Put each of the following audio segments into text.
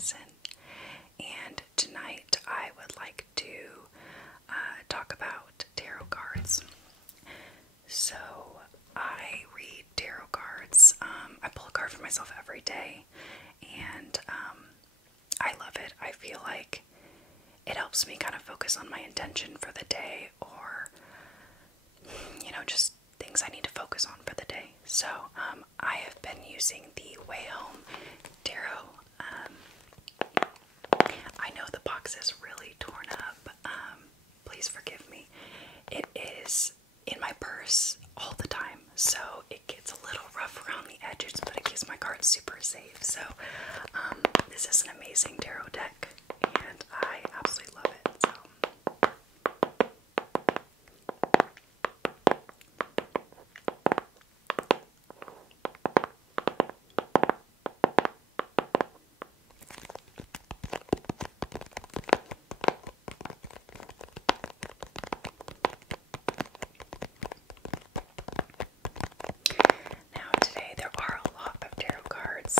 Madison, and tonight I would like to talk about tarot cards. So, I read tarot cards. I pull a card for myself every day, and I love it. I feel like it helps me kind of focus on my intention for the day, or, just things I need to focus on for the day. So, I have been using the Wayhome tarot. I know the box is really torn up. Please forgive me. It is in my purse all the time, so it gets a little rough around the edges, but it keeps my cards super safe. So, this is an amazing tarot deck, and I absolutely love it. So. Now today there are a lot of tarot cards,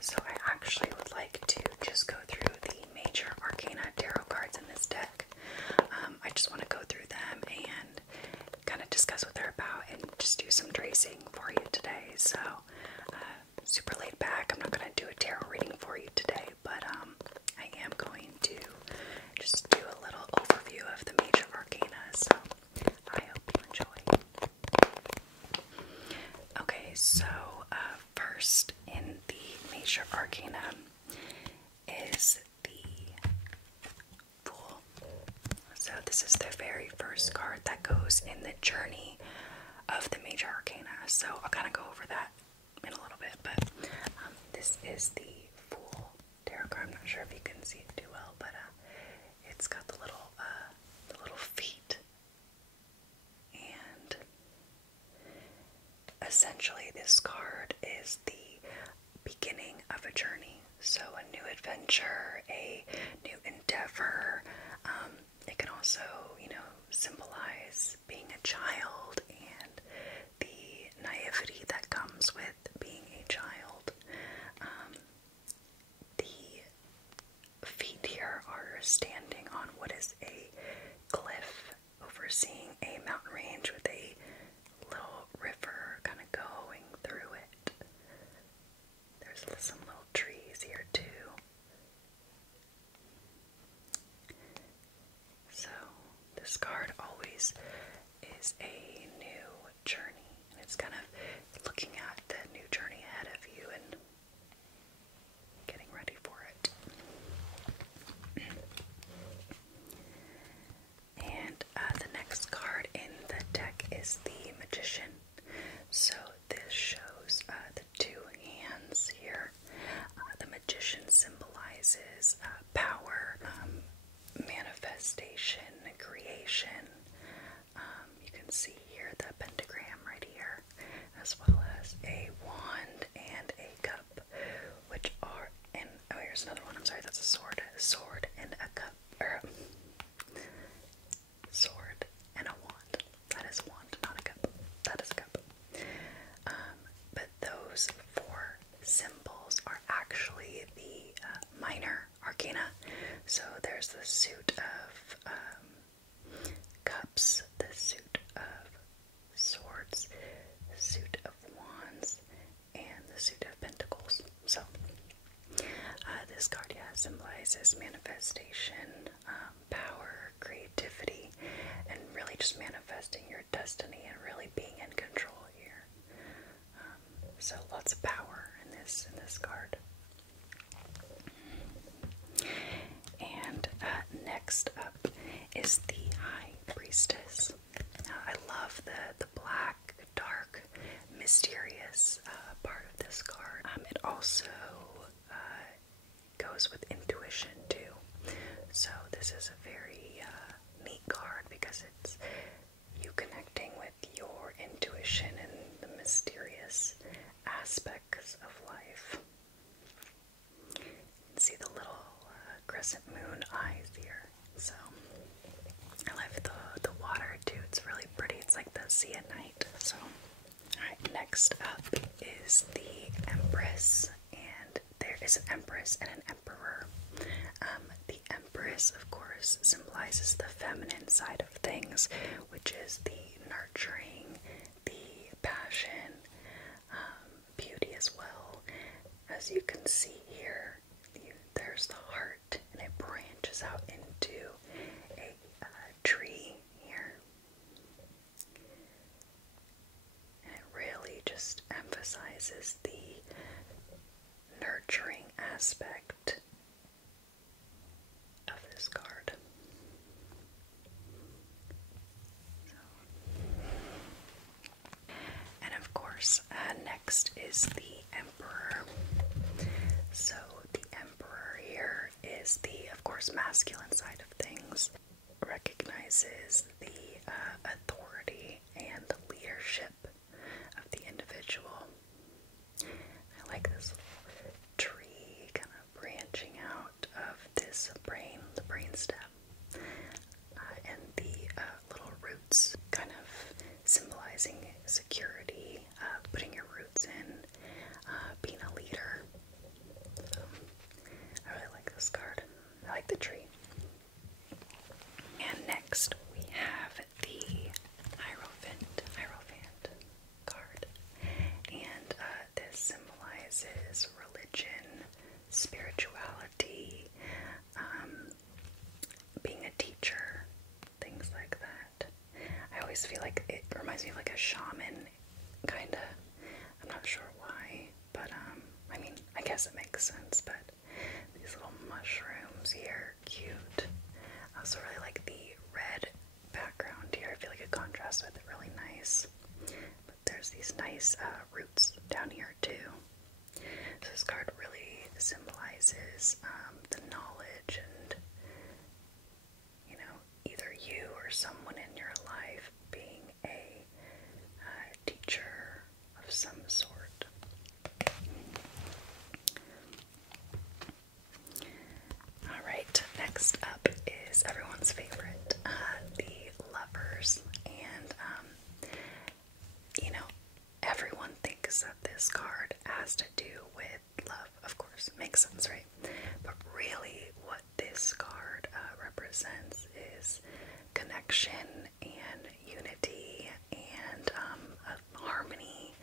so I actually would like to just go through the major Arcana tarot cards in this deck. I just want to go through them and kind of discuss what they're about and just do some tracing for you today. So, super laid back. I'm not going to do a tarot reading for you today, but I am going to just do a little overview of the major Arcana, so I hope you enjoy. Okay, so first in the major Arcana is the Fool. So this is the very first card that goes in the journey of the major Arcana. So I'll kind of go over that in a little bit, but this is the Fool tarot card. I'm not sure if you can see it too well, but it's got the little feet, and essentially this card is the beginning of a journey. So a new adventure, a new endeavor. It can also, symbolize being a child and the naivety that comes with being a child. The feet here are standing on what is a cliff overseeing a mountain range with a little river kind of going through it. There's some little trees here too. So this card always is a new journey, and it's kind of looking at the new journey ahead of you and getting ready for it. And the next card in the deck is the Magician. So this shows the two hands here. The Magician symbolizes power, manifestation, creation. You can see here the pentagram right here, as well as a wand and a cup, which are, and oh, here's another one. I'm sorry, that's a sword. Sword and a cup, or sword and a wand. That is a wand, not a cup. That is a cup. But those four symbols are actually the minor Arcana. So there's the suit of cups, the suit of swords, the suit of wands, and the suit of pentacles. So this card, symbolizes manifestation, power, creativity, and really just manifesting your destiny and really being in control here. So lots of power in this card. And next up is the High Priestess. Now, I love the black, dark, mysterious part of this card. It also goes with intuition too. So this is a very neat card because it's you connecting with your intuition and the mysterious aspects of life. You can see the little crescent moon eyes here. So I like the water too. It's really pretty. It's like the sea at night. So alright, next up is the Empress, and there is an empress and an emperor. The empress, of course, symbolizes the feminine side of things, which is the nurturing, the passion, beauty as well. As you can see here, there's the heart, and it branches out into a tree here. And it really just emphasizes the nurturing aspect of this card. And of course, next is the Emperor. So the Emperor here is the, of course, masculine side of things. Recognizes the authority and the leadership of the individual. I like this little tree kind of branching out of this brain, the brainstem, and the little roots kind of symbolizing security, putting your roots in, being a leader. So, I really like this card. I like the tree. And next we have the Hierophant card. And this symbolizes religion, spirituality, being a teacher, things like that. I always feel like it reminds me of like a shaman, kinda. I'm not sure why, but I mean, I guess it makes sense, but these little mushrooms here, cute. I also really like the red background here. I feel like it contrasts with it really nice. But there's these nice roots down here too. So this card really symbolizes the knowledge and, you know, either you or someone in your life being a teacher of some sort. Alright, next up is everyone's favorite, the Lovers. And, you know, everyone thinks that this card has to do with love. Of course, makes sense, right? But really, what this card represents is connection and unity and harmony.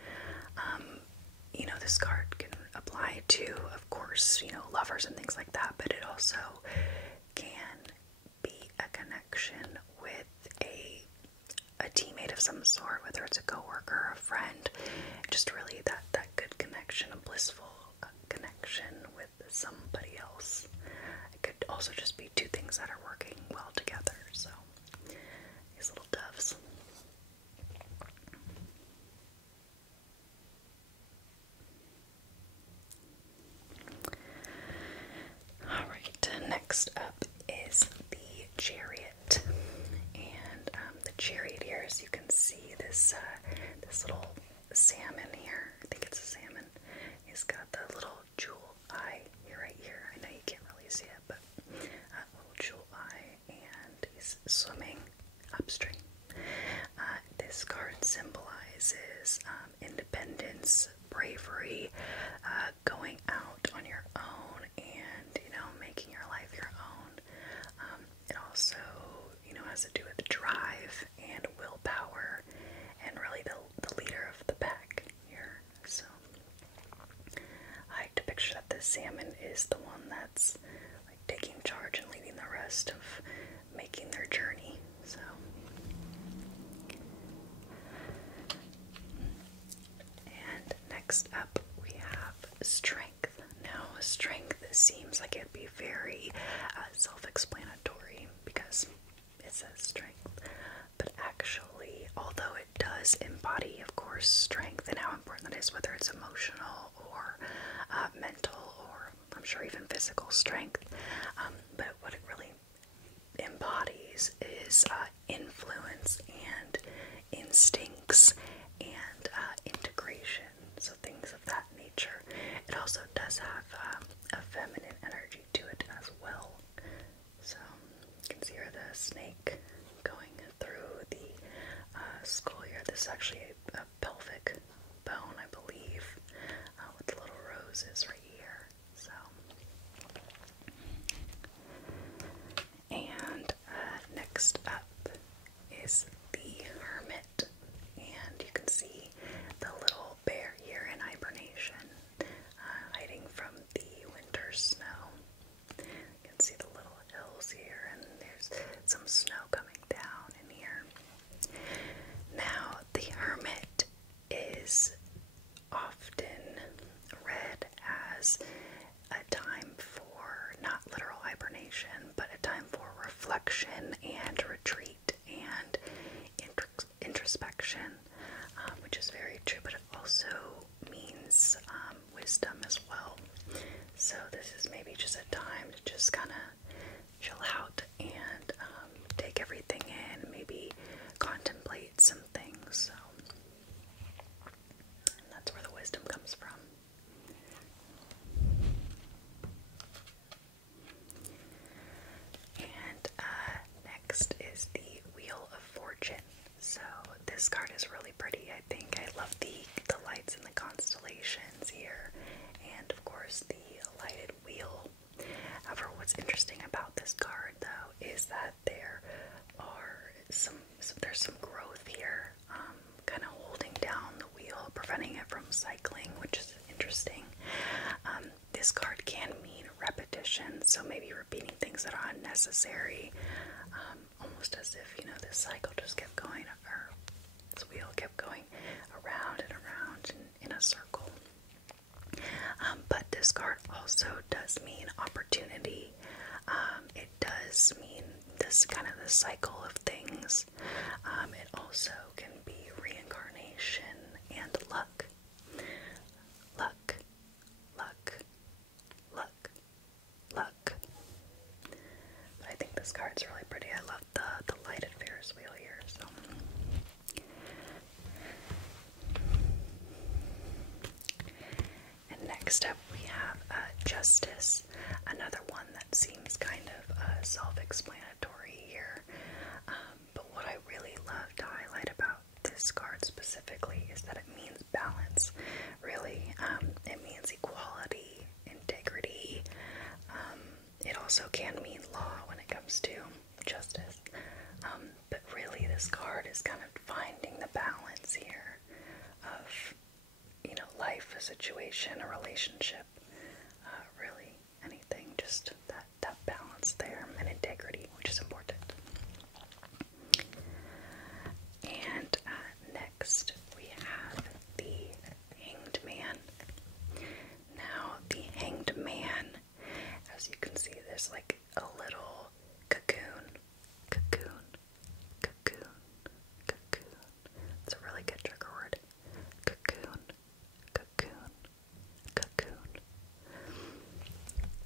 You know, this card can apply to, of course, you know, lovers and things like that, but it also can be a connection with a teammate of some sort, whether it's a coworker or a friend. Just really that good connection, a blissful connection with somebody else. It could also just be two things that are working well together. So these little doves. Alright, next up is the Chariot. And the Chariot here, as you can see, this little salmon here. I think it's a salmon. He's got the little jewel eye here, right here. I know you can't really see it, but little jewel eye, and he's swimming upstream. This card symbolizes independence, bravery, going out on your own, and, you know, making your life your own. It also, you know, has to do with drive and willpower, and really the leader of the pack here. So I like to picture that the salmon is the one that's like taking charge and leading the rest of making their journey. So and next up we have Strength. Now, Strength seems like it'd be very self-explanatory because it says strength, but actually, although it does embody, of course, strength and how important that is, whether it's emotional or mental or I'm sure even physical strength, but what it really embodies is influence and instincts and integration, so things of that nature. It also does have a feminine energy to it as well. So you can see here the snake going through the skull here. This is actually a pelvic bone, I believe, with little roses right here. So is the Hermit, and you can see the little bear here in hibernation, hiding from the winter snow. You can see the little hills here, and there's some snow coming down in here. Now, the Hermit is often read as a time for not literal hibernation, but a time for reflection and retreat and introspection, which is very true, but it also means wisdom as well. So this is maybe just a time to just kind of chill out and take everything in, maybe contemplate some things. So, and that's where the wisdom comes from. And next is the Wheel of Fortune. So this card is really pretty. I think I love the lights and the constellations here, and of course the lighted wheel. However, what's interesting about this card though is that there's some growth here, kind of holding down the wheel, preventing it from cycling, which is interesting. This card can mean repetition, so maybe repeating things that are unnecessary, almost as if, this cycle just kept going, or this wheel kept going around and around in a circle. But this card also does mean opportunity. It does mean this kind of the cycle of things. It also can be reincarnation and luck. Luck, luck, luck, luck. But I think this card's really pretty. I love the lighted Ferris wheel here. So. And next up we have Justice, another one that seems kind of self-explanatory here. But what I really love to highlight about this card specifically is that it means balance. Really, it means equality, integrity. It also can mean law when it comes to justice. But really, this card is kind of finding the balance here of, life, a situation, a relationship, really anything, just that balance there, and integrity, which is important. And next we have the Hanged Man. Now, the Hanged Man, as you can see, there's like a little cocoon. It's a really good trigger word. Cocoon.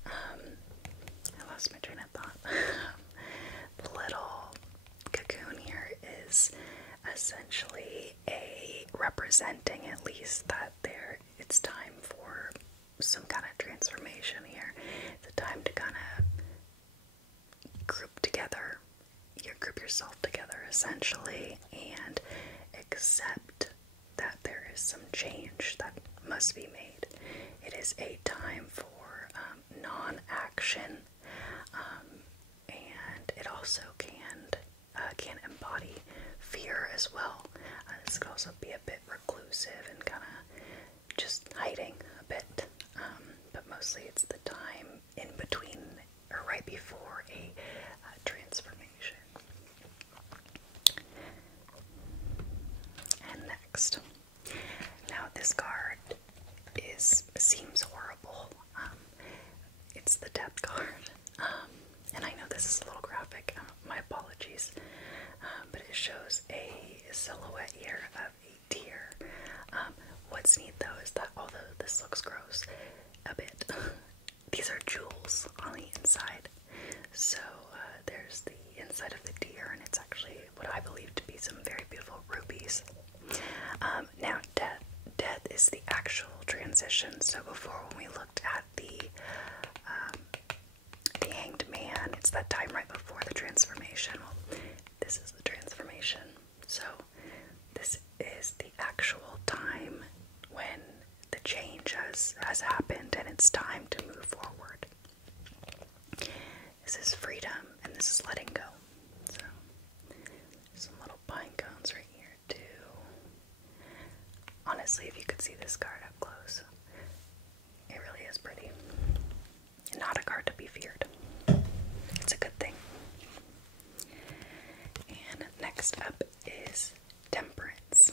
I lost my train of thought. The little cocoon here is essentially representing at least that it's time for some kind of transformation here. It's a time to kind of group yourself together essentially, and accept that there is some change that must be made. It is a time for non-action, and it also can embody fear as well. This could also be a bit reclusive and kind of just hiding a bit, but mostly it's the time in between or right before a transformation. And next, now this card seems horrible. It's the Death card, and I know this is a little graphic. My apologies, but it shows a silhouette here of a deer. What's neat though is that although this looks gross a bit, these are jewels on the inside. So there's the inside of the deer, and it's actually what I believe to be some very beautiful rubies. Now, death is the actual transition. So before, when we looked at the Hanged Man, it's that time right before the transformation. Well, this is the transformation. So this is the actual time when the change has happened, and it's time to move forward. This is freedom, and this is letting go. So some little honestly, if you could see this card up close, it really is pretty. Not a card to be feared. It's a good thing. And next up is Temperance.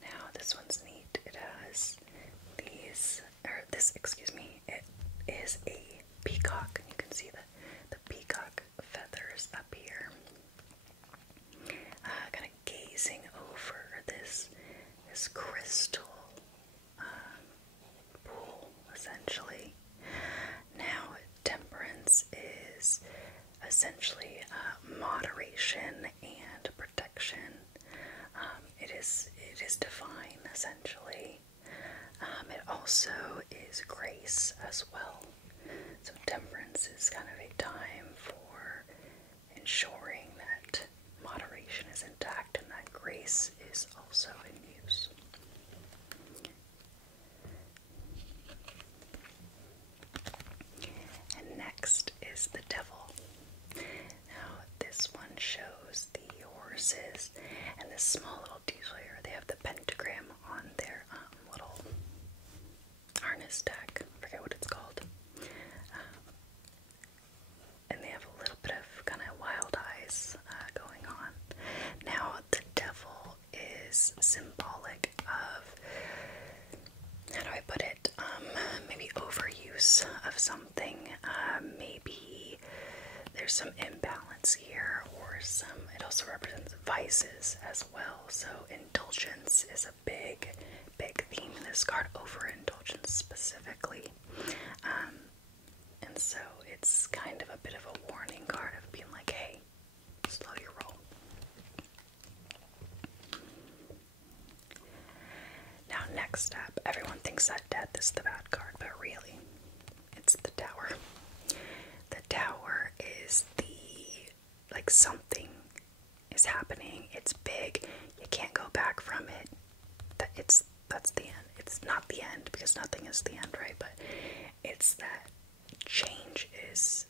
Now this one's neat. It has it is a peacock. You can see the peacock feathers up here. Kind of gazing over this crystal pool, essentially. Now, temperance is essentially moderation and protection. It is divine, essentially. It also is grace as well. So temperance is kind of a time for ensuring that moderation is intact and that grace is also in use. And next is the Devil. Now this one shows the horses and this small little detail here. They have the pentagram on their little harness tag. I forget what it's called. And they have a little bit of kind of wild eyes going on. Now the devil is symbolic of, how do I put it, maybe overuse of something. Maybe there's some imbalance here, or it also represents vices as well. So indulgence is a big theme in this card, overindulgence specifically. And so it's kind of a bit of a warning card of being like, hey, slow your roll. Now next up, everyone thinks that death is the bad card, but really, it's the Tower. The Tower is something is happening, it's big, you can't go back from it, that's the end. It's not the end, because nothing is the end, right? But it's that change is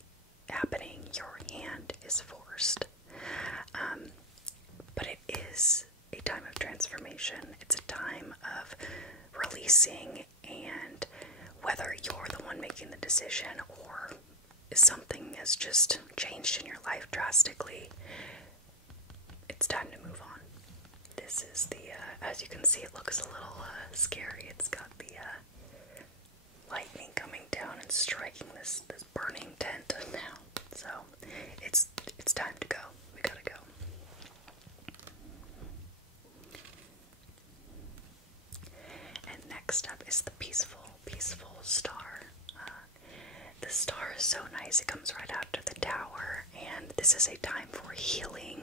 happening, your hand is forced. But it is a time of transformation. It's a time of releasing, and whether you're the one making the decision or something has just changed in your life drastically, it's time to move on. This is the, as you can see, it looks a little scary. It's got the lightning coming down and striking this burning tent now. So it's time to go. We gotta go. And next up is the peaceful star. The star is so nice. It comes right after the Tower, and this is a time for healing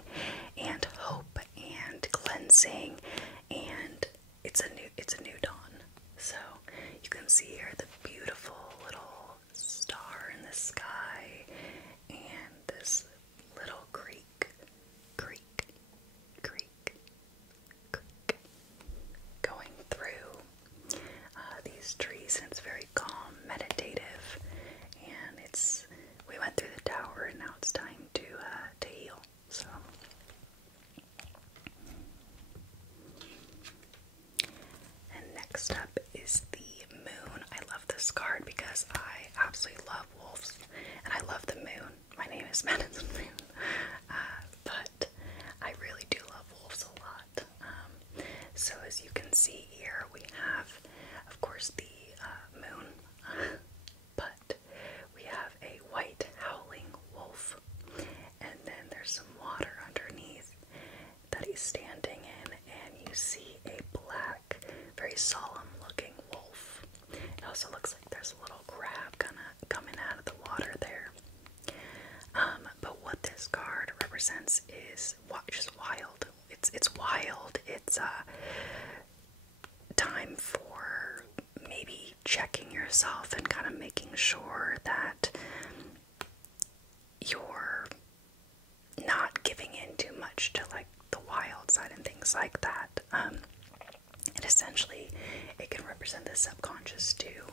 and hope and cleansing, and it's a new dawn. So you can see here the beautiful little star in the sky and this little creek going through these trees, and it's very calm, meditative, and we went through the Tower, and now it's time to heal. So and next up is the Moon. I love this card because I absolutely love wolves, and I love the moon. My name is Madison, but I really do love wolves a lot. So as you can see here, we have, of course, the moon, but we have a white howling wolf, and then there's some water underneath that he's standing in, and you see a black, very solemn looking wolf. It also looks like there's a little crab kind of coming out of the water there. But what this card represents is just wild. It's wild. It's time for maybe checking yourself and kind of making sure that you're not giving in too much to like the wild side and things like that. And essentially, it can represent the subconscious too.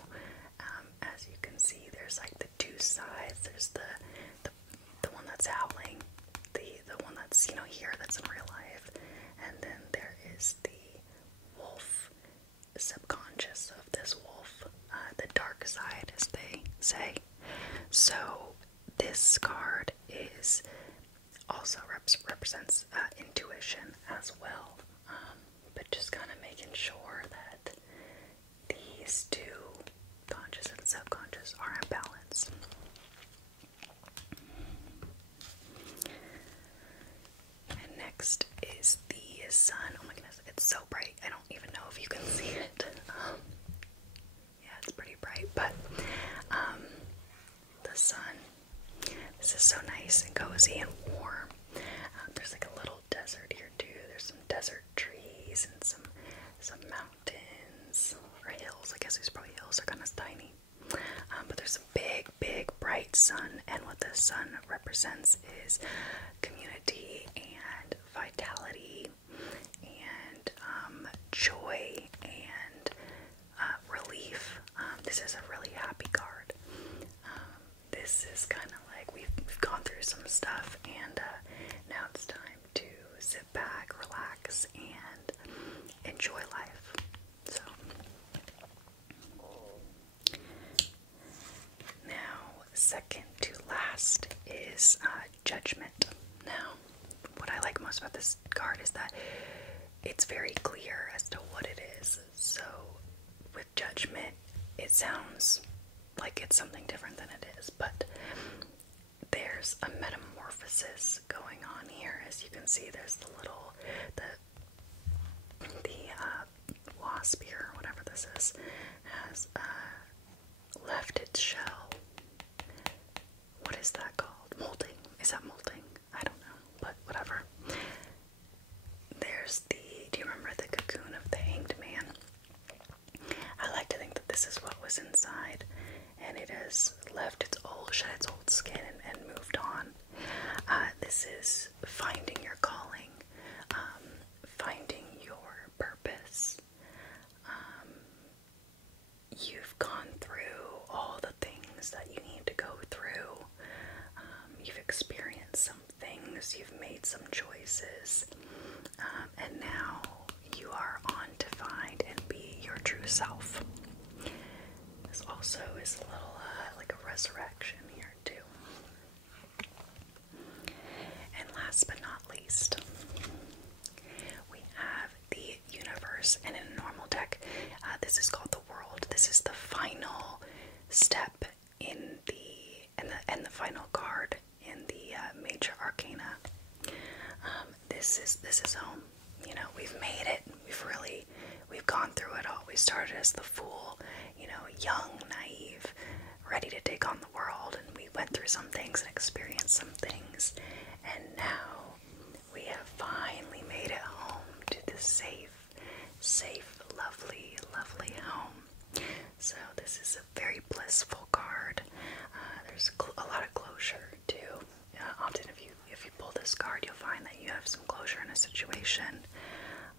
As you can see, there's like the two sides. There's the one that's howling, the one that's here, that's in real life, and then there is the wolf sun represents is community and vitality and joy and relief. This is a really happy card. This is kind of like we've gone through some stuff, and now it's time to sit back, relax, and enjoy life. So now, second to last is Judgment. Now, what I like most about this card is that it's very clear as to what it is. So with Judgment, it sounds like it's something different than it is, but there's a metamorphosis going on here. As you can see, there's the wasp here, whatever this is, has left its shell. What is that called? Molting. Is that molting? I don't know, but whatever. There's do you remember the cocoon of the Hanged Man? I like to think that this is what was inside, and it has shed its old skin and moved on. This is finding your calling, finding your purpose. You've gone through all the things that you need to go through. You've experienced some things, you've made some choices, and now you are on to find and be your true self. This also is a little like a resurrection here too. And last but not least, we have the universe. And in a normal deck, this is called the world. This is the final step in the final card in the major arcana. This is home. You know, we've made it. We've gone through it all. We started as the fool, you know, young, naive, ready to take on the world, and we went through some things and experienced some things, and now we have finally made it home to this safe, lovely, lovely home. So this is a very blissful card. There's a lot of closure too. Often if you pull this card, you'll find that you have some closure in a situation,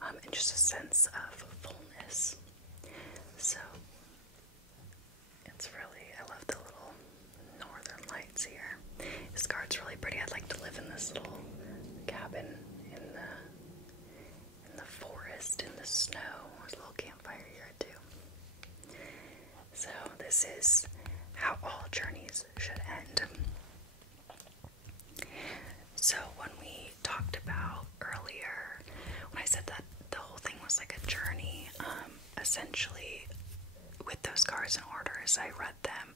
and just a sense of fullness. So it's really, I love the little northern lights here. This card's really pretty. I'd like to live in this little cabin in the forest, in the snow. There's a little campfire here too. So this is how all journeys should end. So when we talked about earlier, when I said that the whole thing was like a journey, essentially with those cards in order as I read them,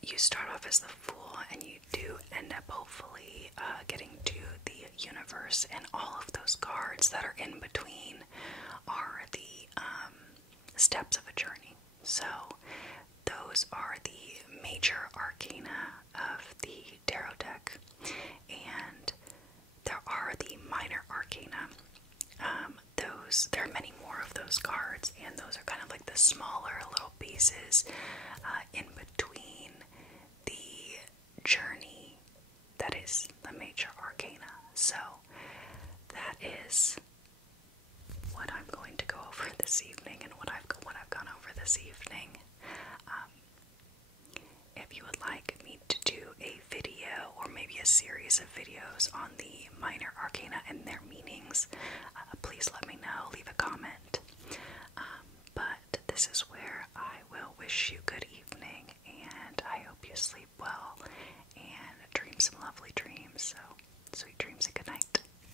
you start off as the fool and you do end up hopefully getting to the universe, and all of those cards that are in between are the steps of a journey. So those are the major arcana of the tarot deck, and there are the minor arcana. There are many more of those cards, and those are kind of like the smaller little pieces in between the journey that is the major arcana. So that is what I'm going to go over this evening, and what I've gone over this evening. If you would like me to do a video or maybe a series of videos on the minor arcana and their meanings, please let